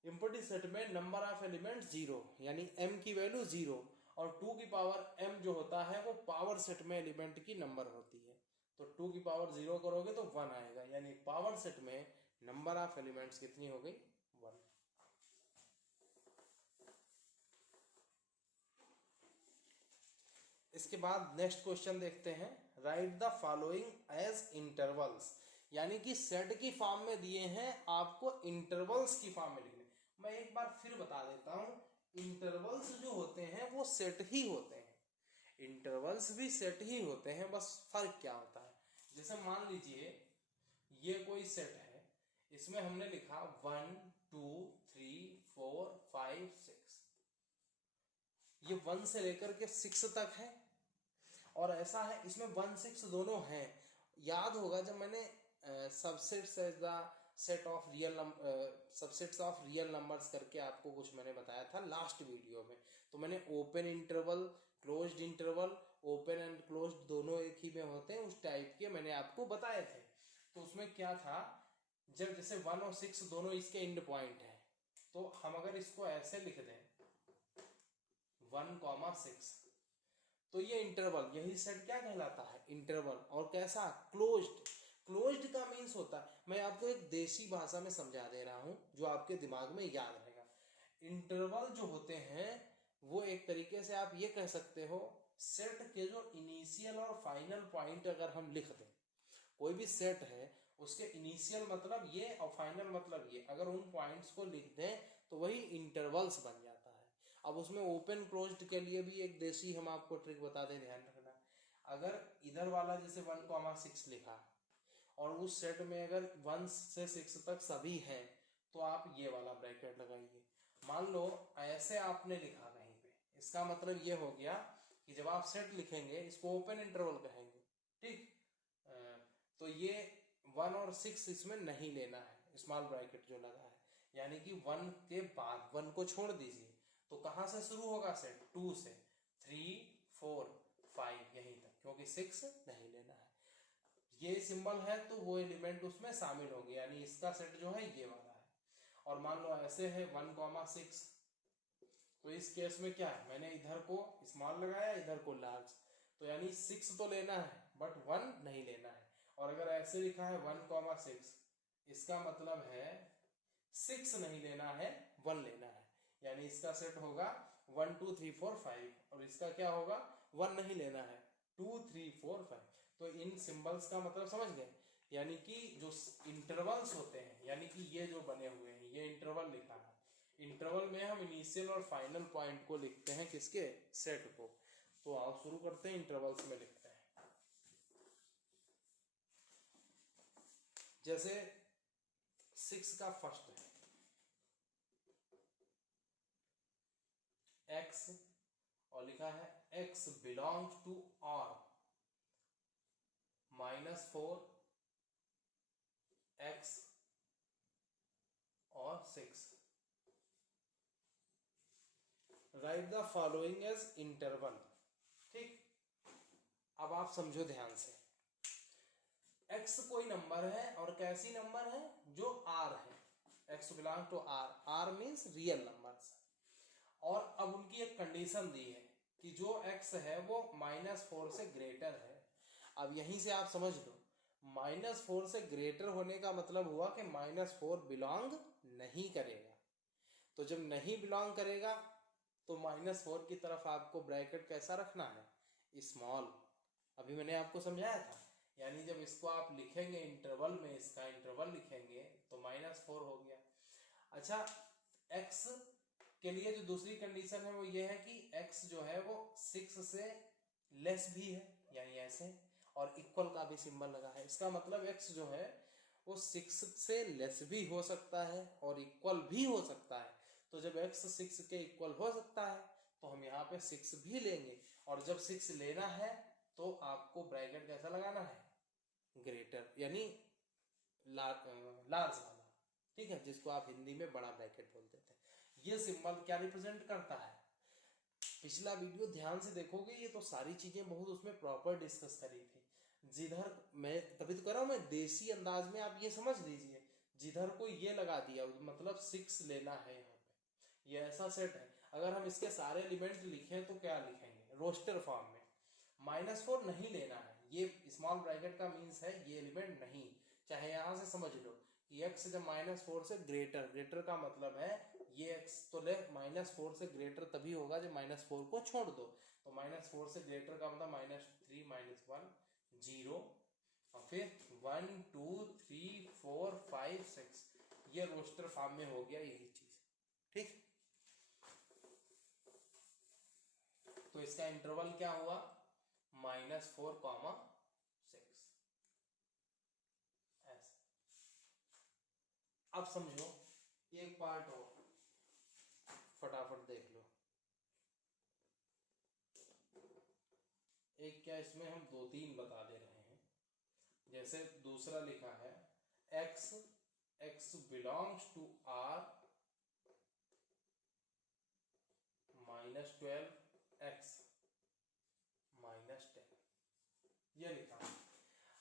इम्पटी सेट में नंबर ऑफ एलिमेंट 0 यानी m की वैल्यू 0, और 2 की पावर m जो होता है वो पावर सेट में एलिमेंट की नंबर होती है। तो 2 की पावर 0 करोगे तो 1 आएगा, यानी पावर सेट में नंबर ऑफ एलिमेंट्स कितनी हो गई, 1। इसके बाद नेक्स्ट क्वेश्चन देखते हैं। Write the following as intervals, यानी कि सेट की फॉर्म में दिए हैं, आपको इंटरवल्स की फॉर्म में लिखने। मैं एक बार फिर बता देता हूं, इंटरवल्स जो होते हैं वो सेट ही होते हैं, इंटरवल्स भी सेट ही होते हैं, बस फर्क क्या होता है। जैसे मान लीजिए ये कोई सेट है, इसमें हमने लिखा 1 2 3 4 5 6, ये 1 से लेकर के 6 तक है, और ऐसा है इसमें 1 6 दोनों हैं। याद होगा जब मैंने subsets as the set of real subsets of real numbers करके आपको कुछ मैंने बताया था लास्ट वीडियो में, तो मैंने open interval, closed interval, open and closed दोनों एक ही में होते हैं, उस टाइप के मैंने आपको बताए थे। तो उसमें क्या था, जब जैसे 1 और 6 दोनों इसके एंड पॉइंट है, तो हम अगर इसको ऐसे लिख दें 1,6, तो ये इंटरवल, यही सेट क्या कहलाता है, इंटरवल। और कैसा, क्लोज्ड। क्लोज्ड का मीन्स होता है, मैं आपको एक देसी भाषा में समझा दे रहा हूं जो आपके दिमाग में याद रहेगा। इंटरवल जो होते हैं वो एक तरीके से आप ये कह सकते हो, सेट के जो इनिशियल और फाइनल पॉइंट अगर हम लिख दें, कोई भी सेट है उसके इनिशियल मतलब ये और फाइनल मतलब ये, अगर उन पॉइंट्स को लिख दें तो वही इंटरवल्स बन जाता है। अब उसमें ओपन क्लोज्ड के लिए भी एक देसी हम आपको ट्रिक बता दें, ध्यान रखना। अगर इधर वाला जैसे 1,6 लिखा और उस सेट में अगर 1 से 6 तक सभी हैं, तो आप ये वाला ब्रैकेट लगाइए। मान लो ऐसे आपने लिखा कहीं पे, इसका मतलब ये हो गया कि जब आप सेट लिखेंगे इसको ओपन इंटरवल कहेंगे, ठीक। तो ये 1 और 6 इसमें नहीं लेना है, स्मॉल ब्रैकेट जो लगा है, यानी कि 1 के बाद 1 को छोड़ दीजिए। तो कहां से शुरू होगा सेट, 2 से, 3 4 5 यहीं तक, क्योंकि 6 नहीं लेना है। ये सिंबल है तो वो एलिमेंट उसमें शामिल हो गया, यानी इसका सेट जो है ये वाला है। और मान लो ऐसे है 1,6, तो इस केस में क्या है, मैंने इधर को स्मॉल लगाया, इधर को लार्ज, तो यानी 6 तो लेना है बट 1 नहीं लेना है। और अगर ऐसे लिखा है 1,6, इसका मतलब है 6 नहीं लेना है, 1 लेना है, यानी इसका सेट होगा 1 2 3 4 5, और इसका क्या होगा, 1 नहीं लेना है, 2 3 4 5। तो इन सिंबल्स का मतलब समझ गए, यानी कि जो इंटरवल्स होते हैं, यानी कि ये जो बने हुए हैं ये इंटरवल लिखा है। इंटरवल में हम इनिशियल और फाइनल पॉइंट को लिखते हैं, किसके, सेट को। तो आओ शुरू करते हैं, इंटरवल्स में लिखते हैं। जैसे 6 का फर्स्ट है x, और लिखा है x belongs to R -4 x और 6। Write the following as interval, ठीक। अब आप समझो ध्यान से, x कोई नंबर है, और कैसी नंबर है, जो R है, x belong to R, R means real numbers. और अब उनकी एक कंडीशन दी है कि जो x है वो -4 से ग्रेटर है। अब यहीं से आप समझ लो, -4 से ग्रेटर होने का मतलब हुआ कि -4 बिलोंग नहीं करेगा। तो जब नहीं बिलोंग करेगा तो -4 की तरफ आपको ब्रैकेट कैसा रखना है, स्मॉल। अभी मैंने आपको समझाया था, यानी जब इसको आप लिखेंगे इंटरवल में, इसका इंटरवल लिखेंगे तो -4 हो गया। अच्छा, x के लिए जो दूसरी कंडीशन है वो ये है कि x जो है वो 6 से लेस भी है, यानी ऐसे, और इक्वल का भी सिंबल लगा है। इसका मतलब x जो है वो 6 से लेस भी हो सकता है और इक्वल भी हो सकता है। तो जब x 6 के इक्वल हो सकता है तो हम यहाँ पे 6 भी लेंगे, और जब 6 लेना है तो आपको ब्रैकेट कैसा लगाना है, ग्रेटर, यानी लार्ज वाला, ठीक है, जिसको आप हिंदी में बड़ा ब्रैकेट बोलते थे। ये सिंबल क्या रिप्रेजेंट करता है, पिछला वीडियो ध्यान से देखोगे ये तो सारी चीजें बहुत उसमें प्रॉपर डिस्कस करी थी। जिधर मैं तभी तो कर रहा हूं, मैं देसी अंदाज में आप ये समझ लीजिए, जिधर को ये लगा दिया मतलब 6 लेना है। यहाँ पे ये ऐसा सेट है, अगर हम इसके सारे एलिमेंट लिखें तो क्या लिखेंगे, रोस्टर फॉर्म में। -4 नहीं लेना है, ये स्मॉल ब्रैकेट का मीन्स है ये एलिमेंट नहीं। चाहे यहां से समझ लो कि x जब -4 से ग्रेटर, ग्रेटर का मतलब है ये x तो ले, -4 से ग्रेटर तभी होगा जब -4 को छोड़ दो। तो -4 से ग्रेटर का मतलब -3 -1 0, और फिर 1 2 3 4 5 6, ये रोस्टर फॉर्म में हो गया यही चीज, ठीक। तो इसका इंटरवल क्या हुआ, -4, 6, ऐसे। अब समझो एक पार्ट और फटाफट देख लो। एक क्या, इसमें हम 2-3 बता दे रहे हैं। जैसे दूसरा लिखा है x belongs to R -12 x -10, ये लिखा है।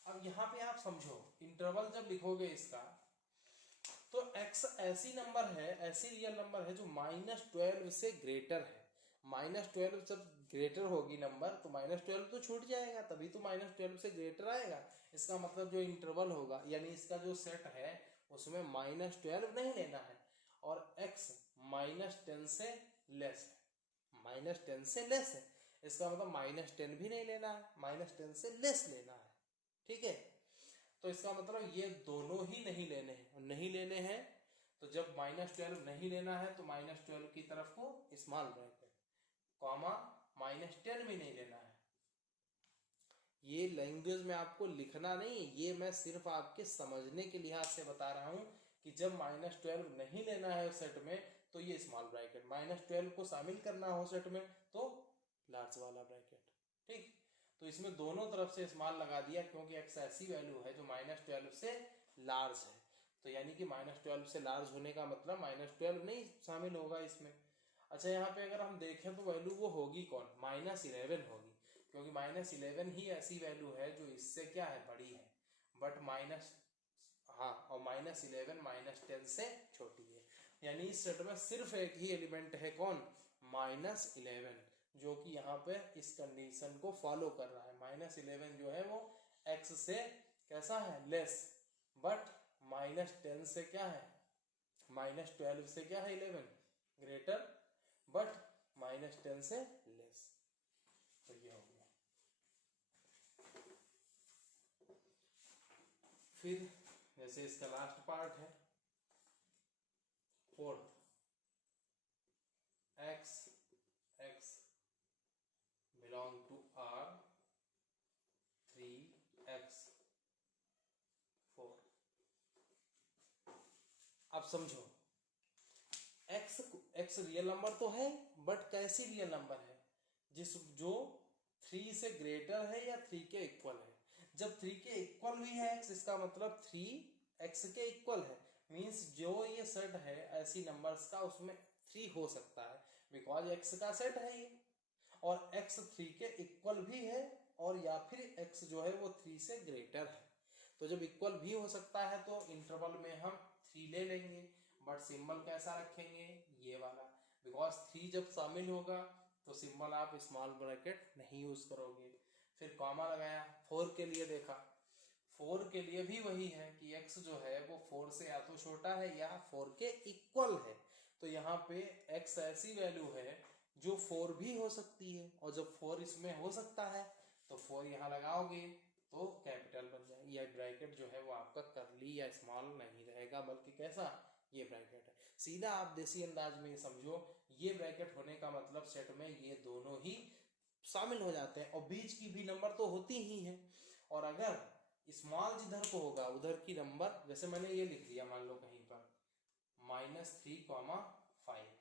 अब यहां पे आप समझो, इंटरवल जब लिखोगे इसका तो x ऐसी नंबर है, ऐसी रियल नंबर है जो -12 से ग्रेटर है। -12 जब ग्रेटर होगी नंबर तो -12 तो छूट जाएगा, तभी तो -12 से ग्रेटर आएगा। इसका मतलब जो इंटरवल होगा, यानी इसका जो सेट है उसमें -12 नहीं लेना है, और x -10 से लेस है, -10 से लेस है, इसका मतलब -10 भी नहीं लेना है, -10 से लेस लेना है, ठीक है। तो इसका मतलब ये दोनों ही नहीं लेने हैं, और नहीं लेने हैं तो जब -12 नहीं लेना है तो -12 की तरफ को स्मॉल ब्रैकेट, कॉमा -10 भी नहीं लेना है। ये लैंग्वेज में आपको लिखना नहीं, ये मैं सिर्फ आपके समझने के लिहाज से बता रहा हूं कि जब -12 नहीं लेना है सेट में तो ये स्मॉल ब्रैकेट, -12 को शामिल करना हो सेट में तो लार्ज वाला ब्रैकेट, ठीक। तो इसमें दोनों तरफ से स्मॉल लगा दिया, क्योंकि x ऐसी वैल्यू है जो -12 से लार्ज है। तो यानी कि -12 से लार्ज होने का मतलब -12 नहीं शामिल होगा इसमें। अच्छा, यहाँ पे अगर हम देखें तो वैल्यू वो होगी कौन, -11 होगी, क्योंकि -11 ही ऐसी वैल्यू है जो इससे क्या है, बड़ी है, बट हाँ, और -11 -10 से छोटी है। यानी इस सेट में सिर्फ एक ही एलिमेंट है, कौन, -11, जो कि यहाँ पे इस कंडीशन को फॉलो कर रहा है। -11 जो है वो x से कैसा है, लेस, बट -10 से क्या है, -12 से क्या है, 11 ग्रेटर, बट -10 से लेस। तो ये हो गया। फिर जैसे इसका लास्ट पार्ट है 4th, x belong to R 3x 4। अब समझो, x रियल नंबर तो है, बट कैसी रियल नंबर है, जो 3 से ग्रेटर है या 3 के इक्वल है। जब 3 के इक्वल भी है x, इसका मतलब 3 x के इक्वल है, मींस जो ये सेट है ऐसी नंबर्स का उसमें 3 हो सकता है, बिकॉज x का सेट है ये, और x 3 के इक्वल भी है, और या फिर x जो है वो 3 से ग्रेटर है। तो जब इक्वल भी हो सकता है तो इंटरवल में हम 3 ले लेंगे, बट सिंबल कैसा रखेंगे, ये वाला। बिकॉज 3 जब शामिल होगा तो सिंबल आप स्मॉल ब्रैकेट नहीं यूज करोगे। फिर कॉमा लगाया, 4 के लिए देखा, 4 के लिए भी वही है कि x जो है वो 4 से या तो छोटा है या 4 के इक्वल है। तो यहाँ पे x ऐसी वैल्यू है जो 4 भी हो सकती है, और जब 4 इसमें हो सकता है तो 4 यहाँ लगाओगे तो कैपिटल बन जाए। यह ब्रैकेट जो है वो आपका कर्ली या स्मॉल नहीं रहेगा, बल्कि कैसा, ये ब्रैकेट है। सीधा आप देसी अंदाज में समझो, ये ब्रैकेट होने का मतलब सेट में ये दोनों ही शामिल हो जाते हैं, और बीच की भी नंबर तो होती ही है। और अगर स्मॉल जिधर को होगा उधर की नंबर, जैसे मैंने ये लिख दिया मान लो कहीं पर -3,5,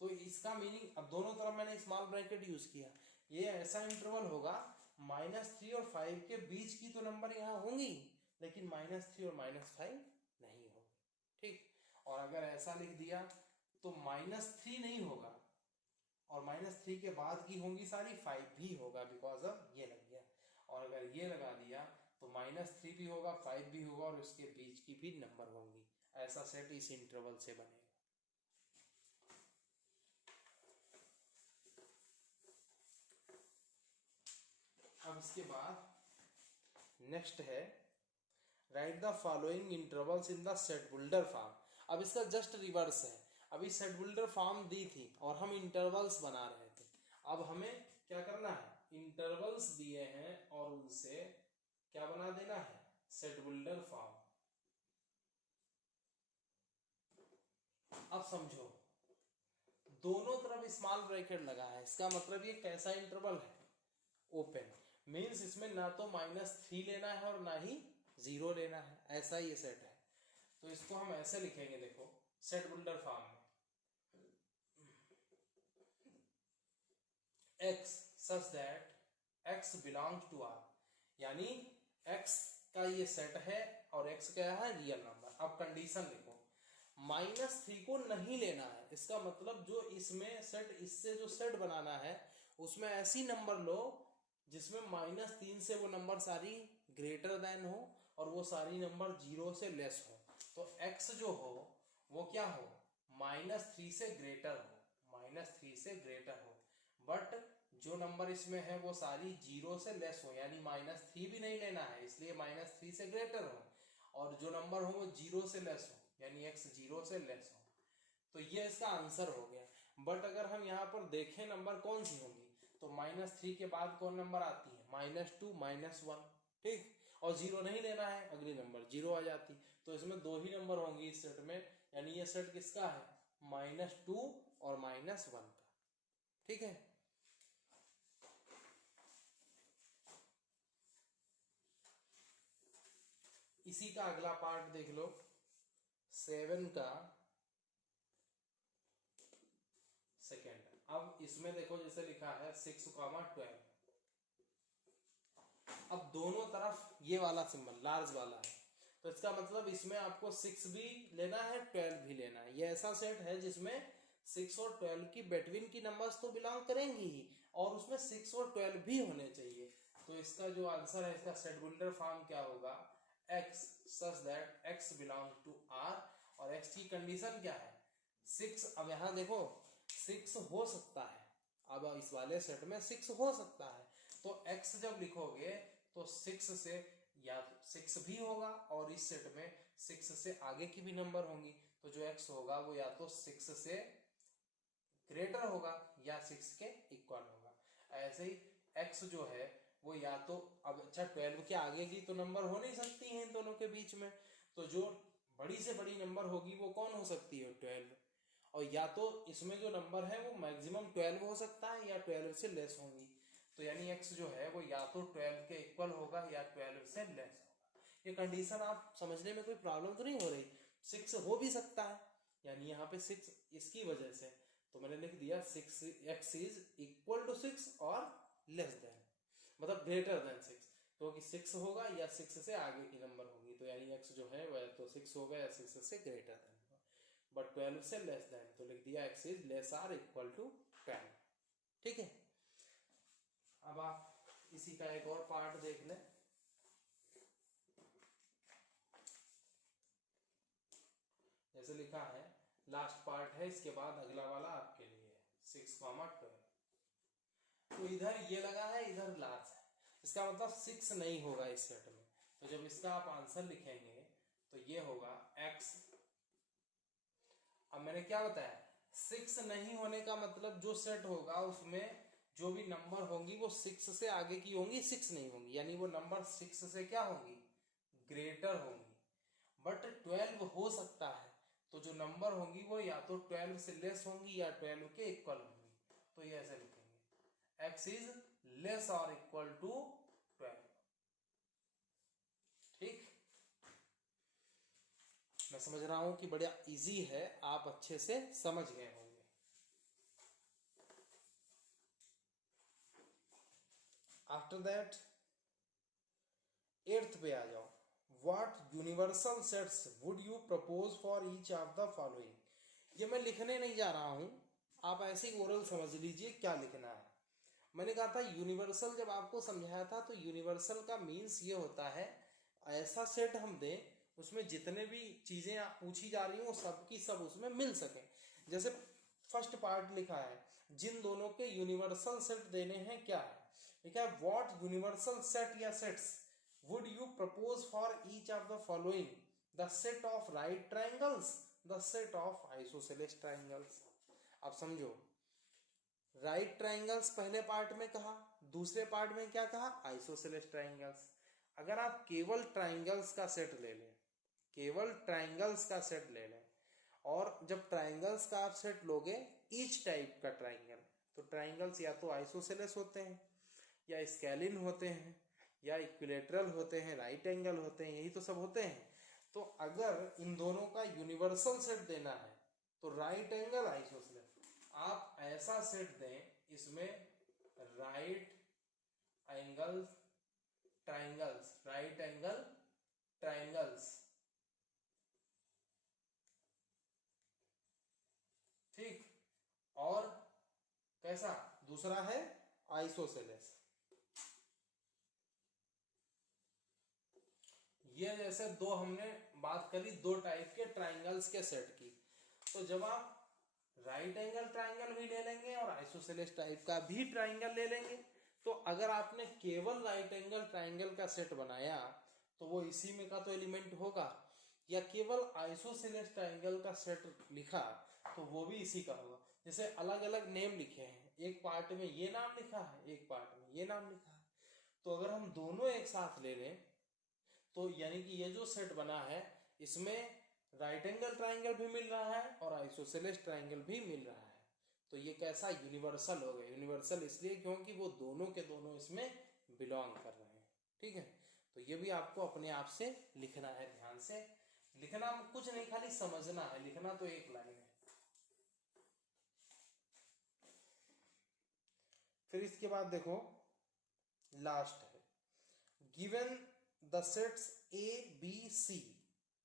तो इसका मीनिंग, अब दोनों तरफ मैंने स्मॉल ब्रैकेट यूज किया, ये ऐसा इंटरवल होगा -3 और 5 के बीच की तो नंबर यहाँ होंगी, लेकिन -3 और -5 नहीं होगी, ठीक। और अगर ऐसा लिख दिया तो -3 नहीं होगा, और -3 के बाद की होंगी सारी 5 भी होगा, बिकॉज अब ये लग गया। और अगर ये लगा दिया तो -3 भी होगा, 5 भी होगा, और उसके बीच की भी नंबर होंगी। ऐसा सेट इस इंटरवल से बनेगा। अब इसके बाद नेक्स्ट है right the following intervals in the set builder form. अब इसका जस्ट रिवर्स है, अभी सेट बिल्डर फॉर्म दी थी और हम इंटरवल्स बना रहे थे। अब हमें क्या करना है, इंटरवल्स दिए हैं और उनसे क्या बना देना है, सेट बिल्डर फॉर्म। अब समझो, दोनों तरफ स्मॉल ब्रैकेट लगा है, इसका मतलब ये कैसा इंटरवल है, ओपन। मीन्स इसमें ना तो -3 लेना है और ना ही 0 लेना है, ऐसा ये सेट है। तो इसको हम ऐसे लिखेंगे, देखो सेट बिल्डर फॉर्म में, x such that x belongs to R, यानी x का ये सेट है और x क्या है, रियल नंबर। अब कंडीशन लिखो, -3 को नहीं लेना है, इसका मतलब जो इसमें सेट, इससे जो सेट बनाना है उसमें ऐसी नंबर लो जिसमें -3 से वो नंबर सारी ग्रेटर देन हो और वो सारी नंबर 0 से लेस हो। तो x जो हो वो क्या हो, -3 से ग्रेटर हो, -3 से ग्रेटर हो, बट जो नंबर इसमें है वो सारी 0 से लेस हो, यानी -3 भी नहीं लेना है, इसलिए -3 से ग्रेटर हो, और जो नंबर हो वो 0 से लेस हो, यानी x 0 से लेस हो। तो ये इसका आंसर हो गया। बट अगर हम यहाँ पर देखें नंबर कौन सी होंगी, तो -3 के बाद कौन नंबर आती है, -2, -1, ठीक। और 0 नहीं लेना है, अगली नंबर 0 आ जाती। तो इसमें 2 ही नंबर होंगी इस सेट में, यानी ये सेट किसका है, -2 और -1 का, ठीक है। इसी का अगला पार्ट देख लो, 7 का सेकेंड। अब इसमें देखो जैसे लिखा है 6,12, अब दोनों तरफ ये वाला सिंबल लार्ज वाला है, तो इसका मतलब इसमें आपको 6 भी लेना है, 12 भी लेना है। ये ऐसा सेट है जिसमें 6 और 12 की बिटवीन की नंबर्स तो बिलोंग करेंगी ही, और उसमें 6 और 12 भी होने चाहिए। तो इसका जो आंसर है, इसका सेट बिल्डर फॉर्म क्या होगा, x such that x belong to R, और x की कंडीशन क्या है, 6। अब यहां देखो 6 हो सकता है, अब इस वाले सेट में 6 हो सकता है, तो x जब लिखोगे तो 6 से या 6 भी होगा, और इस सेट में 6 से आगे की भी नंबर होंगी, तो जो x होगा वो या तो 6 से ग्रेटर होगा या 6 के इक्वल होगा। ऐसे ही x जो है वो या तो, अब अच्छा 12 के आगे की तो नंबर हो नहीं सकती है इन दोनों के बीच में, तो जो बड़ी से बड़ी नंबर होगी वो कौन हो सकती है, 12। और या तो इसमें जो नंबर है वो मैक्सिमम 12 हो सकता है या 12 से लेस होंगी, तो यानी x जो है वो या तो 12 के इक्वल होगा या 12 से लेस होगा। ये कंडीशन आप समझने में कोई प्रॉब्लम तो नहीं हो रही, 6 हो भी सकता है, यानी यहाँ पे 6 इसकी वजह से, तो मैंने लिख दिया 6x इज इक्वल टू 6 और लेस देन, मतलब ग्रेटर देन 6, तो कि 6 होगा या 6 से आगे की नंबर होगी, तो यानी x जो है वह तो 6 होगा या 6 से ग्रेटर देन, बट 12 से लेस देन, तो लिख दिया x is less or equal to 12, ठीक है। अब आप इसी का एक और पार्ट देख लें, जैसे लिखा है, लास्ट पार्ट है, इसके बाद अगला वाला आपके लिए। 6,12। तो इधर ये लगा है, इधर लास्ट है, इसका मतलब 6 नहीं होगा इस सेट में। तो जब इसका आप आंसर लिखेंगे तो ये होगा x। अब मैंने क्या बताया, 6 नहीं होने का मतलब जो सेट होगा उसमें जो भी नंबर होंगी वो 6 से आगे की होंगी, 6 नहीं होंगी, यानी वो नंबर 6 से क्या होंगी, ग्रेटर होंगी। बट 12 हो सकता है, तो जो नंबर होंगी वो या तो 12 से लेस होंगी या 12 के इक्वल होंगी। तो ये ऐसे लिखेंगे x इज लेस और इक्वल टू 12। ठीक, मैं समझ रहा हूं कि बड़ा इजी है, आप अच्छे से समझ गए होंगे। आफ्टर दैट 8th पे आ जाओ। What universal sets would you propose for each of the following. ये मैं लिखने नहीं जा रहा हूं, आप ऐसे ही ओरल समझ लीजिए क्या लिखना है। मैंने कहा था यूनिवर्सल, जब आपको समझाया था तो यूनिवर्सल का मीन्स ये होता है ऐसा सेट हम दें उसमें जितने भी चीजें पूछी जा रही हो सब की सब उसमें मिल सके। जैसे फर्स्ट पार्ट लिखा है, जिन दोनों के यूनिवर्सल सेट देने हैं क्या है, ठीक है। व्हाट यूनिवर्सल सेट या sets would you propose for each of the following, the set of right triangles, the set of isosceles triangles। अब समझो, राइट ट्राइंगल्स पहले पार्ट में कहा, दूसरे पार्ट में क्या कहा, आइसोसेलेस ट्राइंगल्स। अगर आप केवल ट्राइंगल्स का सेट ले लें, केवल ट्राइंगल्स का सेट ले लें, और जब ट्राइंगल्स का आप सेट लोगे ईच टाइप का ट्राइंगल, तो ट्राइंगल्स या तो आइसोसेलेस होते हैं या स्केलिन होते हैं या इक्विलेटरल होते हैं, राइट एंगल होते हैं, यही तो सब होते हैं। तो अगर इन दोनों का यूनिवर्सल सेट देना है तो राइट एंगल आइसोसेलेस, आप ऐसा सेट दें इसमें right angle triangles, right angle triangles, ठीक। और कैसा, दूसरा है आइसोसेलेस। ये जैसे दो हमने बात करी दो टाइप के ट्राइंगल्स के सेट की, तो जब आप राइट एंगल ट्राइंगल भी ले लेंगे और आइसोसेलेस टाइप का भी ट्राइंगल ले लेंगे, तो अगर आपने केवल राइट एंगल ट्राइंगल का सेट बनाया तो वो इसी में का तो एलिमेंट होगा, या केवल आइसोसेलेस ट्राइंगल का सेट लिखा तो वो भी इसी का होगा। जैसे अलग अलग नेम लिखे हैं, एक पार्ट में ये नाम लिखा है, एक पार्ट में ये नाम लिखा है, तो अगर हम दोनों एक साथ ले लें तो यानी कि ये जो सेट बना है इसमें राइट एंगल ट्राइंगल भी मिल रहा है और आइसोसेलेस ट्राइंगल भी मिल रहा है, तो ये कैसा यूनिवर्सल हो गया। यूनिवर्सल इसलिए क्योंकि वो दोनों के दोनों इसमें बिलोंग कर रहे हैं, ठीक है। तो ये भी आपको अपने आप से लिखना है, ध्यान से लिखना, कुछ नहीं खाली समझना है, लिखना तो एक लाइन है। फिर इसके बाद देखो लास्ट है, given the sets A, B, C,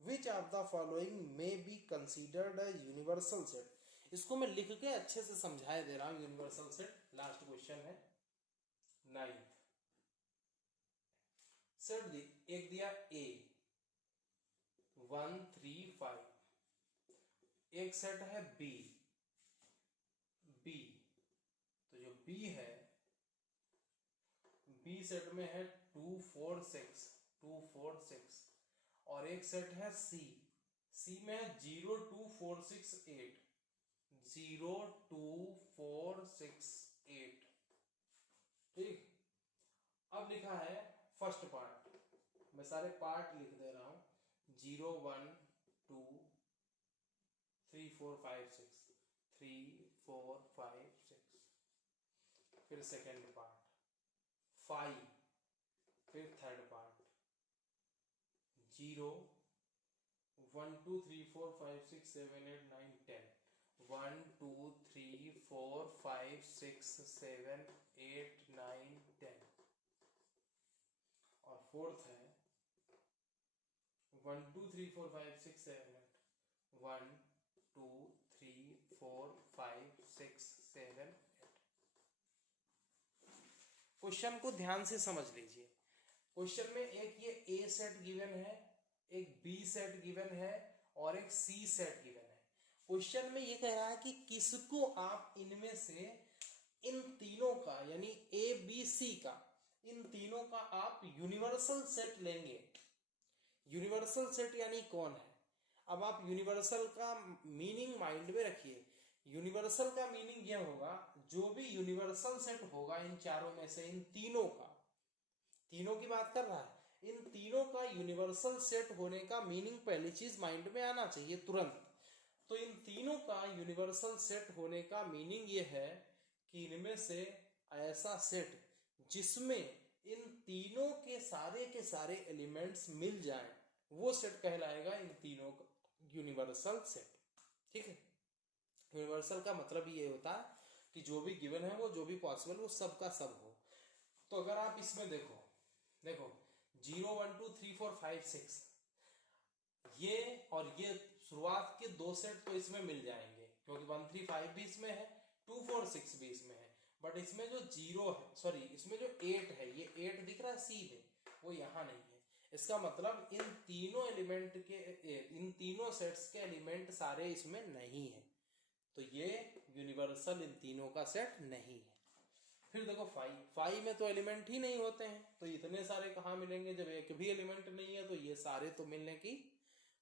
which of the following may be considered a universal set। इसको मैं लिख के अच्छे से समझाए दे रहा हूं, यूनिवर्सल सेट। लास्ट क्वेश्चन है 9th सेट, एक दिया A 1 3 5, एक सेट है B, तो जो B है, B सेट में है 2 4 6, और एक सेट है C में है 0 2 4 6 8, 0 2 4 6 8, ठीक। अब लिखा है फर्स्ट पार्ट, मैं सारे पार्ट लिख दे रहा हूं, 0 1 2 3 4 5 6, 3 4 5 6, फिर सेकेंड पार्ट 5, फिर थर्ड पार्ट 0 1 2 3 4 5 6 7 8 9 10, 1 2 3 4 5 6 7 8 9 10, और फोर्थ है 1 2 3 4 5 6 7 8, 1 2 3 4 5 6 7 8। क्वेश्चन को ध्यान से समझ लीजिए। क्वेश्चन में एक ये A सेट गिवन है, एक B सेट गिवन है और एक C सेट गिवन है। क्वेश्चन में ये कह रहा है कि किसको आप इनमें से इन तीनों का यानी ए बी सी का इन तीनों का आप यूनिवर्सल सेट लेंगे। यूनिवर्सल सेट यानी कौन है? अब आप यूनिवर्सल का मीनिंग माइंड में रखिए। यूनिवर्सल का मीनिंग यह होगा जो भी यूनिवर्सल सेट होगा इन चारों में से, इन तीनों का, तीनों की बात कर रहा है, इन तीनों का यूनिवर्सल सेट होने का मीनिंग पहली चीज माइंड में आना चाहिए तुरंत। तो इन तीनों का यूनिवर्सल सेट होने का मीनिंग ये है कि इनमें से ऐसा सेट जिसमें इन तीनों के सारे एलिमेंट्स मिल जाएं, वो सेट कहलाएगा इन तीनों का यूनिवर्सल सेट। ठीक है, यूनिवर्सल का मतलब ये होता है कि जो भी गिवन है वो जो भी पॉसिबल वो सब का सब हो। तो अगर आप इसमें देखो 0 1 2 3 4 5 6 ये और ये शुरुआत के दो सेट तो इसमें मिल जाएंगे क्योंकि 1 3 5 भी इसमें है, 2 4 6 भी इसमें है। बट इसमें जो 0 है, सॉरी इसमें जो 8 है, ये 8 दिख रहा है सी में, वो यहाँ नहीं है। इसका मतलब इन तीनों एलिमेंट के, इन तीनों सेट्स के एलिमेंट सारे इसमें नहीं है, तो ये यूनिवर्सल इन तीनों का सेट नहीं है। फिर देखो 5 में तो एलिमेंट ही नहीं होते हैं, तो इतने सारे कहाँ मिलेंगे? जब एक भी एलिमेंट नहीं है तो ये सारे तो मिलने की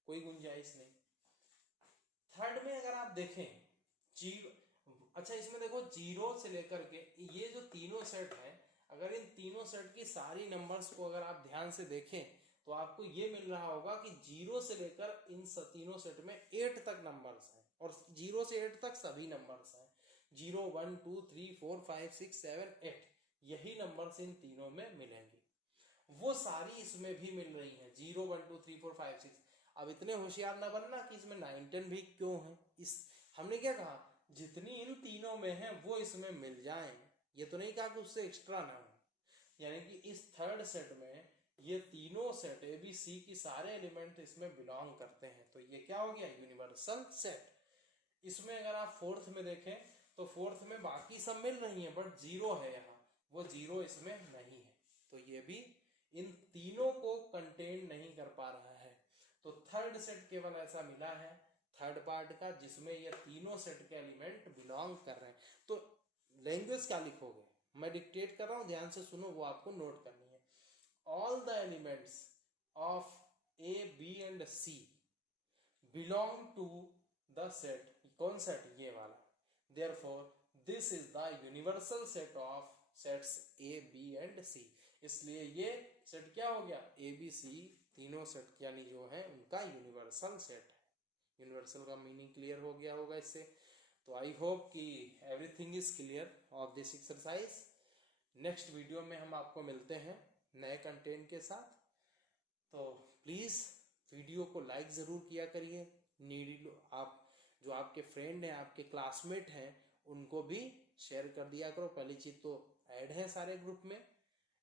कोई गुंजाइश नहीं। थर्ड में अगर आप देखें जीरो, अच्छा इसमें देखो 0 से लेकर के ये जो तीनों सेट है, अगर इन तीनों सेट की सारी नंबर्स को अगर आप ध्यान से देखें तो आपको ये मिल रहा होगा कि 0 से लेकर इन तीनों सेट में 8 तक नंबर्स हैं और 0 से 8 तक सभी नंबर्स हैं। 0 1 2 3 4 5 6 7 8 यही नंबर्स इन तीनों में मिलेंगे। वो सारी इसमें भी मिल रही हैं 0 1 2 3 4 5 6। अब इतने होशियार ना बनना कि इसमें 9 10 भी क्यों है। इस हमने क्या कहा, जितनी इन तीनों में है वो इसमें मिल जाए, ये तो नहीं कहा कि उससे एक्स्ट्रा ना हो। यानी कि इस थर्ड सेट में ये तीनों सेट ए बी सी की सारे एलिमेंट इसमें बिलोंग करते हैं, तो ये क्या हो गया? Universal set. इसमें अगर आप फोर्थ में देखें तो फोर्थ में बाकी सब मिल रही है बट 0 है यहाँ, वो 0 इसमें नहीं है, तो ये भी इन तीनों को कंटेन नहीं कर पा रहा है। तो थर्ड सेट केवल ऐसा मिला है थर्ड पार्ट का जिसमें ये तीनों सेट के एलिमेंट बिलोंग कर रहे हैं। तो लैंग्वेज क्या लिखोगे, मैं डिक्टेट कर रहा हूं, ध्यान से सुनो, वो आपको नोट करनी है। All the elements of A B and C belong to the set, कौन सेट? ये वाला। Therefore, this is the universal set of sets A, B and C। इसलिए ये सेट क्या हो गया? A, B, C तीनों सेट यानी जो है उनका यूनिवर्सल सेट है। यूनिवर्सल का मीनिंग क्लियर हो गया होगा इससे। तो आई होप कि everything is clear of this exercise. Next video में हम आपको मिलते हैं नए कंटेंट के साथ। तो प्लीज वीडियो को लाइक जरूर किया करिए। नीडी आप जो आपके फ्रेंड हैं, आपके क्लासमेट हैं, उनको भी शेयर कर दिया करो। पहली चीज तो ऐड है सारे ग्रुप में,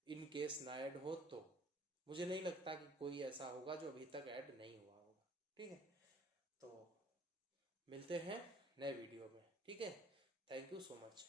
इन केस ना ऐड हो तो मुझे नहीं लगता कि कोई ऐसा होगा जो अभी तक ऐड नहीं हुआ होगा। ठीक है, तो मिलते हैं नए वीडियो में। ठीक है, थैंक यू सो मच।